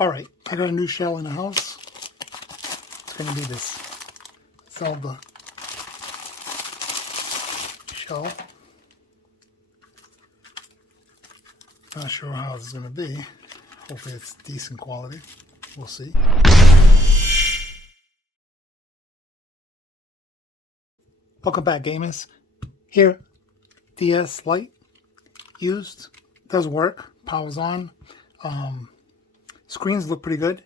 Alright, I got a new shell in the house. It's going to be this Zelda shell. Not sure how it's going to be. Hopefully it's decent quality. We'll see. Welcome back, gamers. Here, DS Lite used. Does work. Power's on. Screens look pretty good.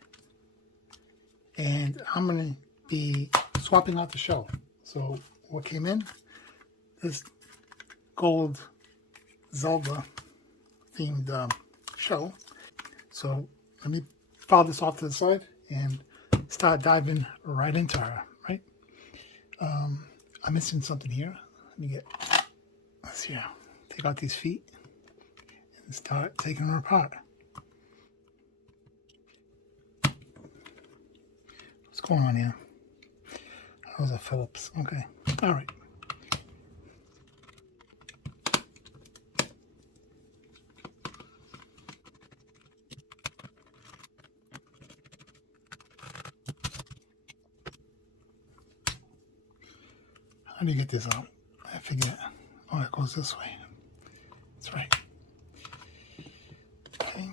And I'm going to be swapping out the shell. So what came in? This gold Zelda themed shell. So let me file this off to the side and start diving right into her, right? I'm missing something here. Let me let's see, take out these feet and start taking her apart. What's going on here? That was a Phillips. Okay. All right. How do you get this out? I forget. Oh, it goes this way. That's right. Okay.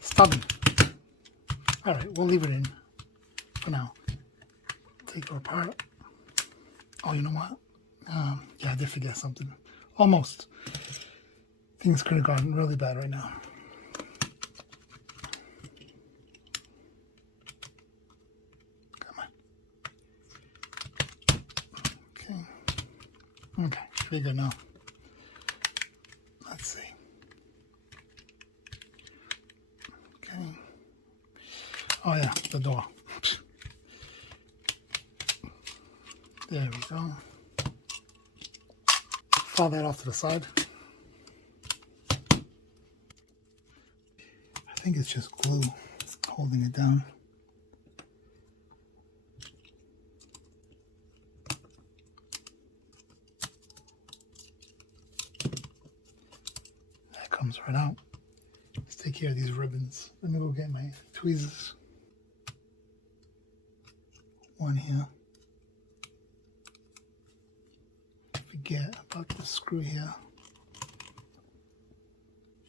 Stubborn. All right, we'll leave it in for now. Take her apart. Oh, you know what? Yeah, I did forget something. Almost. Things could have gotten really bad right now. Okay, pretty good now. Let's see. Okay. Oh yeah, the door. There we go. File that off to the side. I think it's just glue holding it down. Comes right out. Let's take care of these ribbons. Let me go get my tweezers. One here. Forget about the screw here.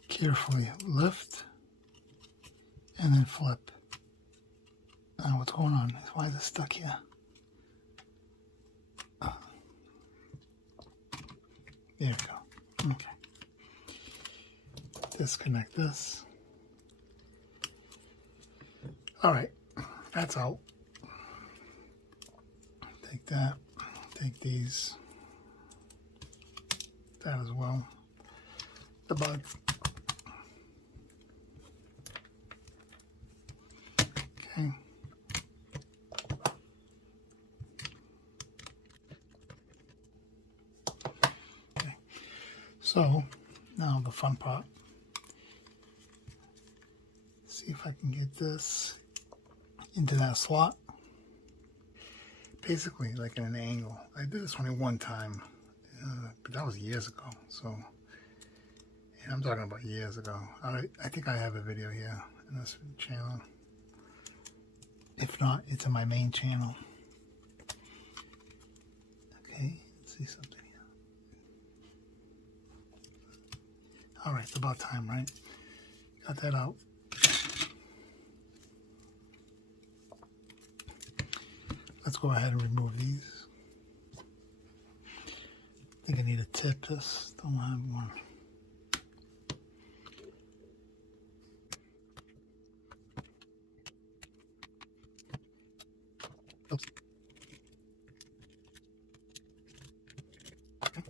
Carefully lift and then flip. Now what's going on? Why is it stuck here? There we go. Okay. Disconnect this. All right, that's out. Take that. Take these. That as well. The bug. Okay. Okay. So now the fun part. See if I can get this into that slot. Basically, like in an angle. I did this only one time, but that was years ago. So, and I'm talking about years ago. I think I have a video here in this channel. If not, it's in my main channel. Okay, let's see something here. All right, it's about time, right? Got that out. Let's go ahead and remove these. I think I need a tip this. Don't have one. Oops. Okay.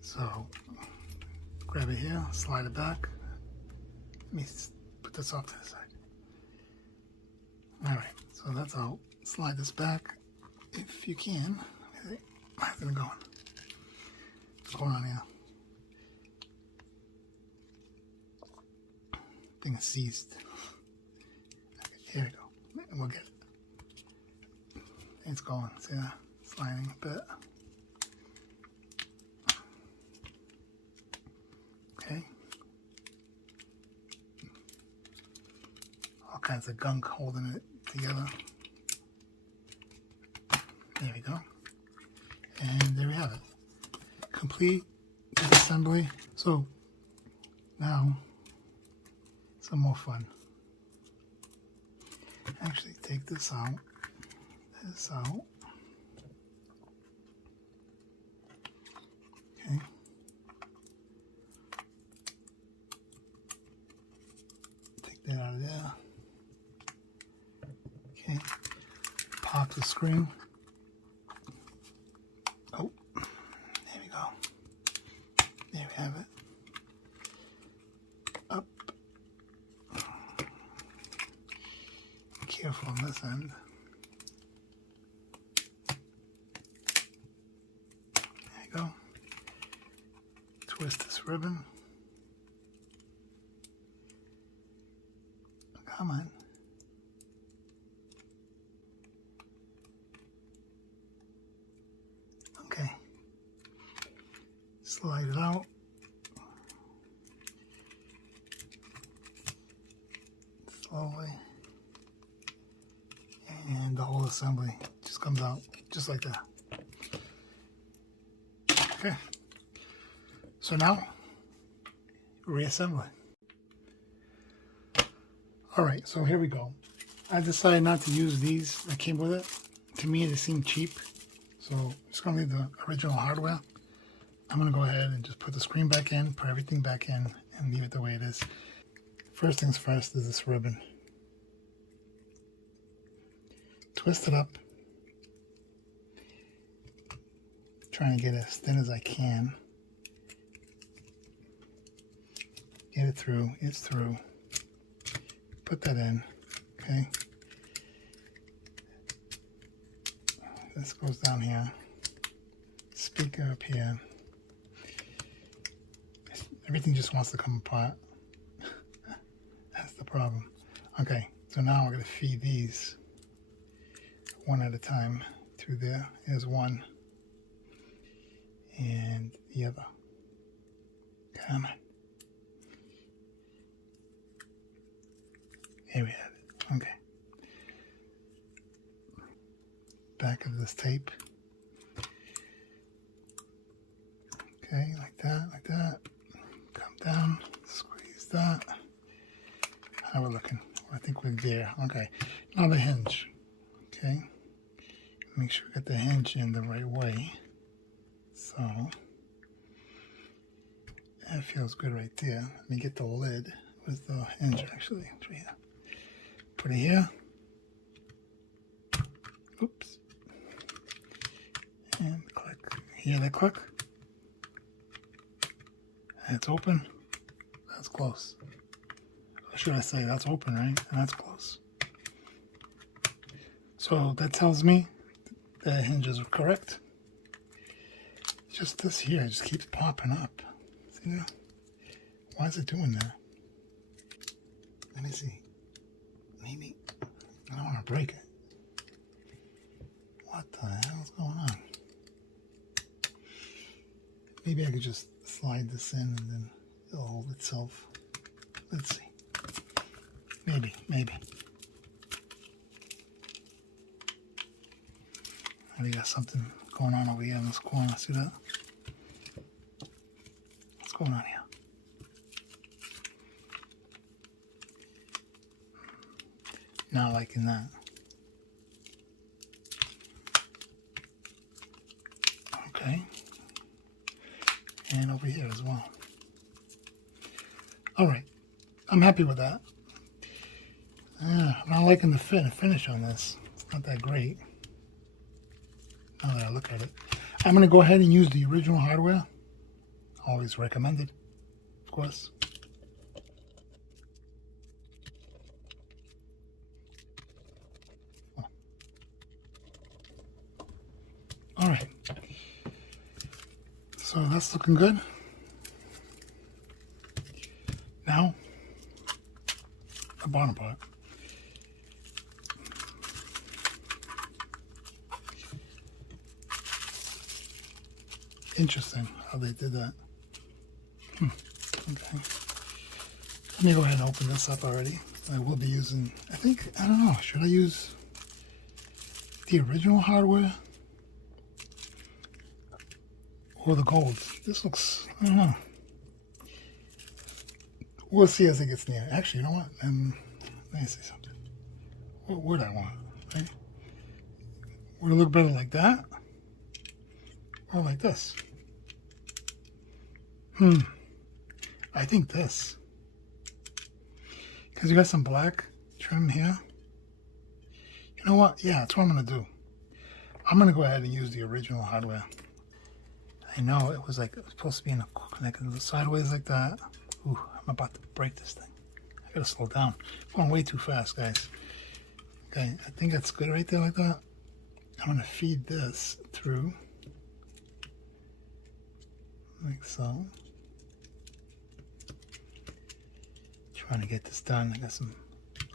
So, grab it here, slide it back. Let me put this off to the side. Alright, so that's out. Slide this back if you can. How's it going? What's going on here? Thing is seized. Okay, here we go. We'll get it. It's going. See that? Sliding a bit. kinds of gunk holding it together. There we go. And there we have it. Complete disassembly. So now some more fun. Actually take this out. Okay. Take that out of there. Okay. Pop the screen. Oh, there we go. There we have it. Up. Careful on this end. There you go. Twist this ribbon. Come on. Okay. Slide it out. Slowly. And the whole assembly just comes out just like that. Okay. So now, reassembling. Alright, so here we go. I decided not to use these that came with it. To me, they seem cheap. So I'm just going to leave the original hardware. I'm going to go ahead and just put the screen back in, put everything back in, and leave it the way it is. First things first is this ribbon. Twist it up. Trying to get it as thin as I can. Get it through. It's through. Put that in. Okay. This goes down here. Speaker up here. Everything just wants to come apart. That's the problem. Okay, so now we're going to feed these one at a time through there. Here's one. And the other. Come on. Here we have it. Okay. Back of this tape. Okay, like that, like that. Come down, squeeze that. How we're looking? I think we're there. Okay. Now the hinge. Okay. Make sure we get the hinge in the right way. So that feels good right there. Let me get the lid. Where's the hinge actually? It's right here. Put it here. Oops. And click. Hear the click? It's open. That's close. Or should I say that's open, right? And that's close. So that tells me the hinges are correct. Just this here just keeps popping up. See that? Why is it doing that? Let me see. Maybe I don't want to break it. What the hell is going on? Maybe I could just slide this in and then it'll hold itself. Let's see. Maybe. We got something going on over here in this corner. See that? What's going on here? Not liking that. Okay. And over here as well. Alright. I'm happy with that. I'm not liking the fit and finish on this. It's not that great. Now that I look at it. I'm going to go ahead and use the original hardware. Always recommended, of course. Alright. So that's looking good. Now, the bottom part. Interesting how they did that. Okay. Let me go ahead and open this up already. I will be using, I don't know, should I use the original hardware or the golds? This looks, I don't know. We'll see as it gets near. Actually, you know what? Let me see something. What would I want? Right? Would it look better like that? Or like this? I think this. Because you got some black trim here. You know what? Yeah, that's what I'm going to do. I'm going to go ahead and use the original hardware. I know it was supposed to be connected sideways like that. Ooh, I'm about to break this thing. I gotta slow down. I'm going way too fast, guys. Okay, I think that's good right there like that. I'm gonna feed this through. Like so. Trying to get this done. I got some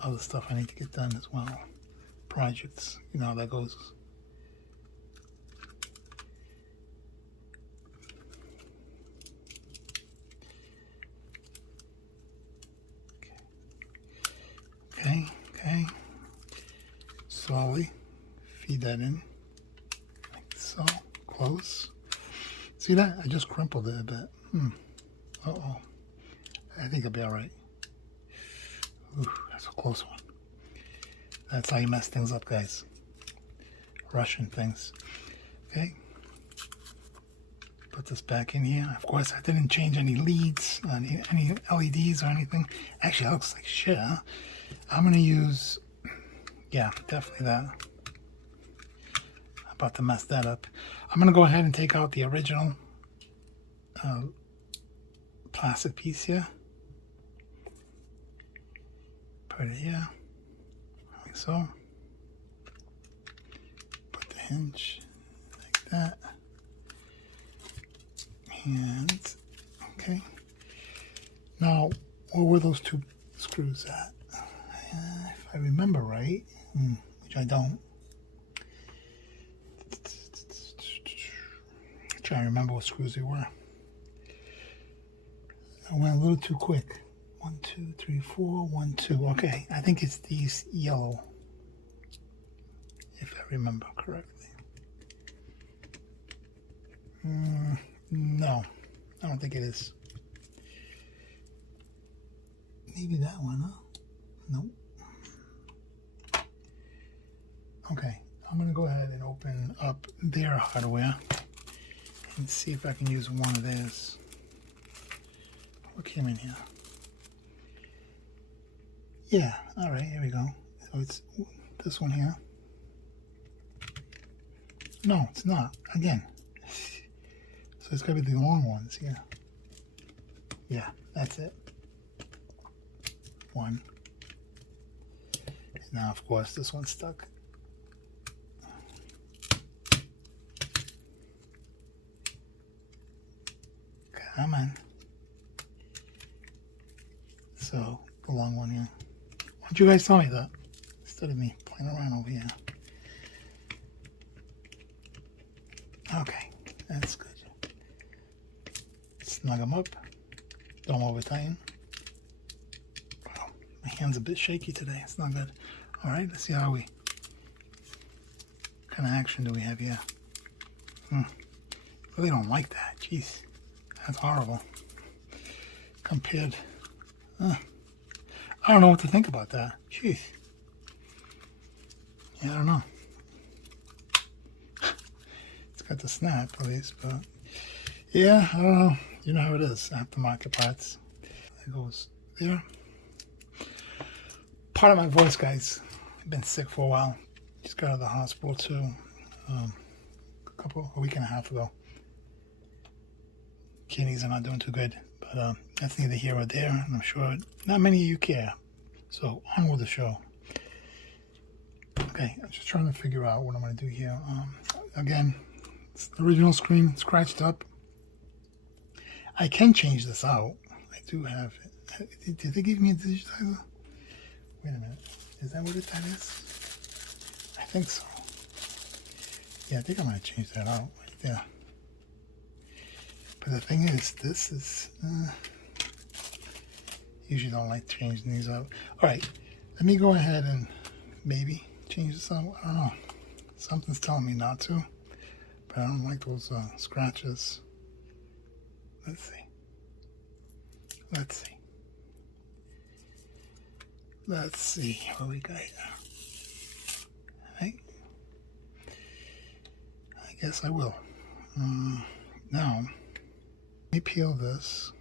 other stuff I need to get done as well. Projects, you know how that goes. Okay. Slowly feed that in. Like so. Close. See that? I just crumpled it a bit. Uh-oh. I think I'll be alright. Ooh, that's a close one. That's how you mess things up, guys. Rushing things. Okay. Put this back in here. Of course, I didn't change any leads, any LEDs or anything. Actually, that looks like shit, huh? I'm going to use, yeah, definitely that. I'm about to mess that up. I'm going to go ahead and take out the original plastic piece here. Put it here, like so. Put the hinge like that. And, okay. Now, where were those two screws at? If I remember right, which I don't. Trying to remember what screws they were. I went a little too quick. 1, 2, 3, 4, 1, 2. Okay, I think it's these yellow, if I remember correctly. No, I don't think it is. Maybe that one, huh? Nope. Okay, I'm going to go ahead and open up their hardware and see if I can use one of theirs. What came in here? Yeah, alright, here we go. So it's this one here. No, it's not. Again. So it's got to be the long ones here. Yeah, that's it. One. And now, of course, this one's stuck. Come on. So, the long one here. Why don't you guys tell me that? Instead of me playing around over here. Okay, that's good. Snug them up. Don't over tighten. Wow, my hand's a bit shaky today. It's not good. Alright, let's see how we. What kind of action do we have here? Really don't like that. Jeez. That's horrible. Compared. I don't know what to think about that. Jeez. Yeah, I don't know. It's got the snap, at least, but yeah, I don't know. You know how it is. Aftermarket parts. It goes there. Part of my voice, guys. I've been sick for a while. Just got out of the hospital too. A week and a half ago. Kidneys are not doing too good, but that's neither here or there, and I'm sure not many of you care. So on with the show. Okay, I'm just trying to figure out what I'm going to do here. Again, it's the original screen scratched up. I can change this out. I do have it. Did they give me a digitizer? Wait a minute. Is that what that is? I think so. Yeah, I think I'm going to change that out right there. But the thing is, this is... usually don't like changing these out. Alright, Let me go ahead and maybe change this up. I don't know. Something's telling me not to, but I don't like those scratches. Let's see. Let's see. Let's see what we got here. Right. I guess I will. Now, let me peel this.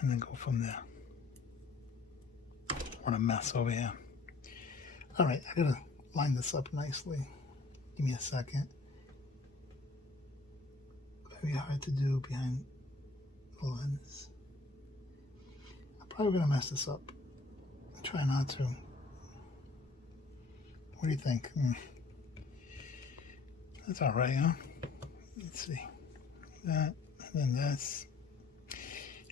And then go from there. What a mess over here. All right, I gotta line this up nicely. Give me a second. Very hard to do behind the lens. I'm probably gonna mess this up. Try not to. What do you think? That's all right, huh? Let's see. That, and then this.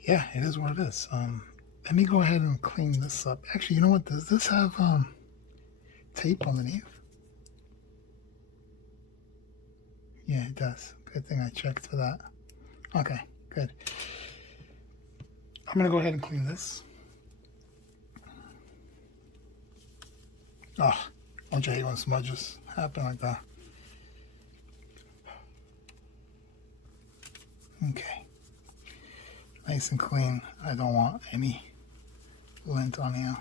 Yeah, it is what it is. Let me go ahead and clean this up. Actually, you know what? Does this have tape underneath? Yeah, it does. Good thing I checked for that. Okay, good. I'm going to go ahead and clean this. Oh, don't you hate when smudges happen like that? Okay. Nice and clean. I don't want any lint on here.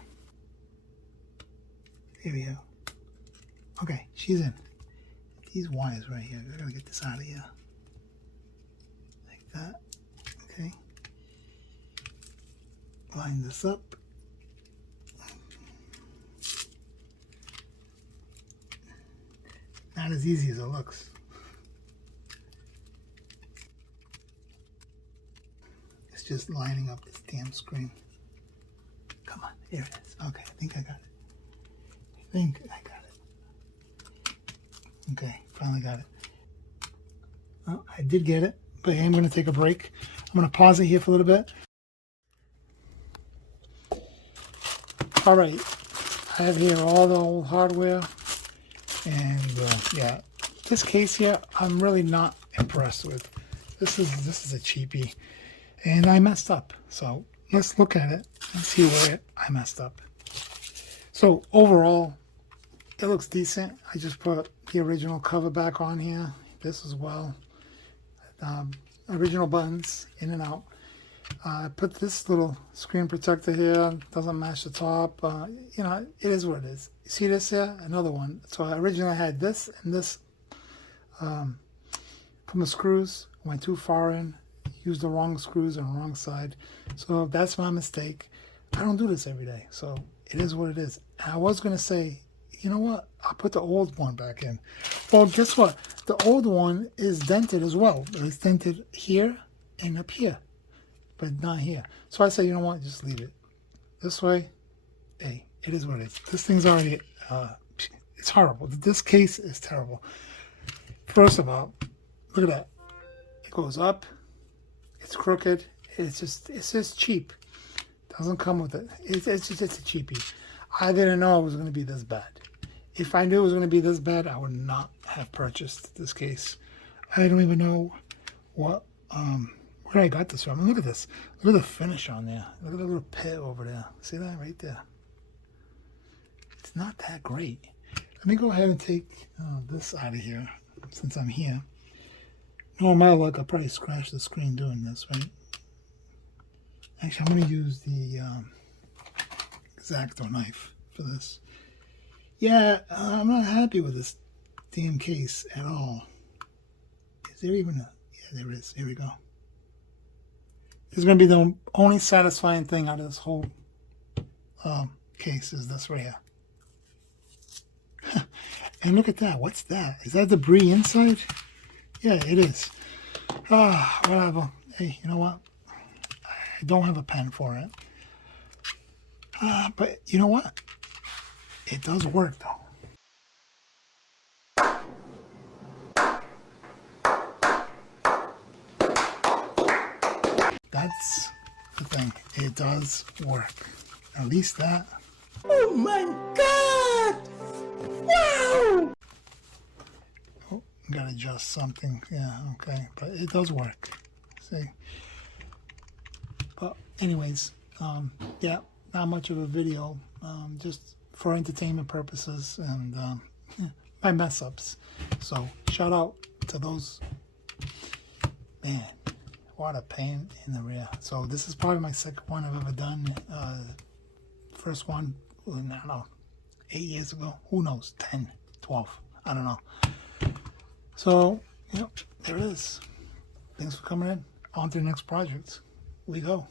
Here we go. Okay, she's in. These wires right here, I gotta get this out of here. Like that. Okay. Line this up. Not as easy as it looks. It's just lining up this damn screen. Come on, here it is. Okay, I think I got it. Okay, finally got it. Well, I did get it, but I am going to take a break. I'm going to pause it here for a little bit. All right, I have here all the old hardware, and yeah, this case here, I'm really not impressed with. This is a cheapie, and I messed up. So let's look at it and see where I messed up. So overall, it looks decent. I just put the original cover back on here. This as well. Original buttons in and out. I put this little screen protector here. Doesn't match the top. You know, it is what it is. You see this here? Another one. So I originally had this and this from the screws. Went too far in. Used the wrong screws on the wrong side. So that's my mistake. I don't do this every day. So it is what it is. And I was going to say, you know what? I'll put the old one back in. Well, guess what? The old one is dented as well. It's dented here and up here, but not here. So I say, you know what? Just leave it. This way, hey, it is what it is. This thing's already, it's horrible. This case is terrible. First of all, look at that. It goes up. It's crooked. It's just cheap. Doesn't come with it. It's a cheapie. I didn't know it was going to be this bad. If I knew it was going to be this bad, I would not have purchased this case. I don't even know what where I got this from. Look at this. Look at the finish on there. Look at the little pit over there. See that right there? It's not that great. Let me go ahead and take this out of here since I'm here. No, my luck, I'll probably scratch the screen doing this, right? Actually, I'm going to use the X-Acto knife for this. Yeah, I'm not happy with this damn case at all. Is there even a... Yeah, there is. Here we go. This is going to be the only satisfying thing out of this whole case is this right here. And look at that. What's that? Is that debris inside? Yeah, it is. Whatever. Hey, you know what? I don't have a pen for it. But you know what? It does work, though. That's the thing. It does work. At least that. Oh my God! Wow! Oh, gotta adjust something. Yeah, okay. But it does work. See? But anyways, yeah, not much of a video, just for entertainment purposes and my mess ups. So shout out to those. Man, what a pain in the rear. So this is probably my second one I've ever done. First one, I don't know, 8 years ago. Who knows? 10, 12. I don't know. So, there it is. Thanks for coming in. On to the next project. We go.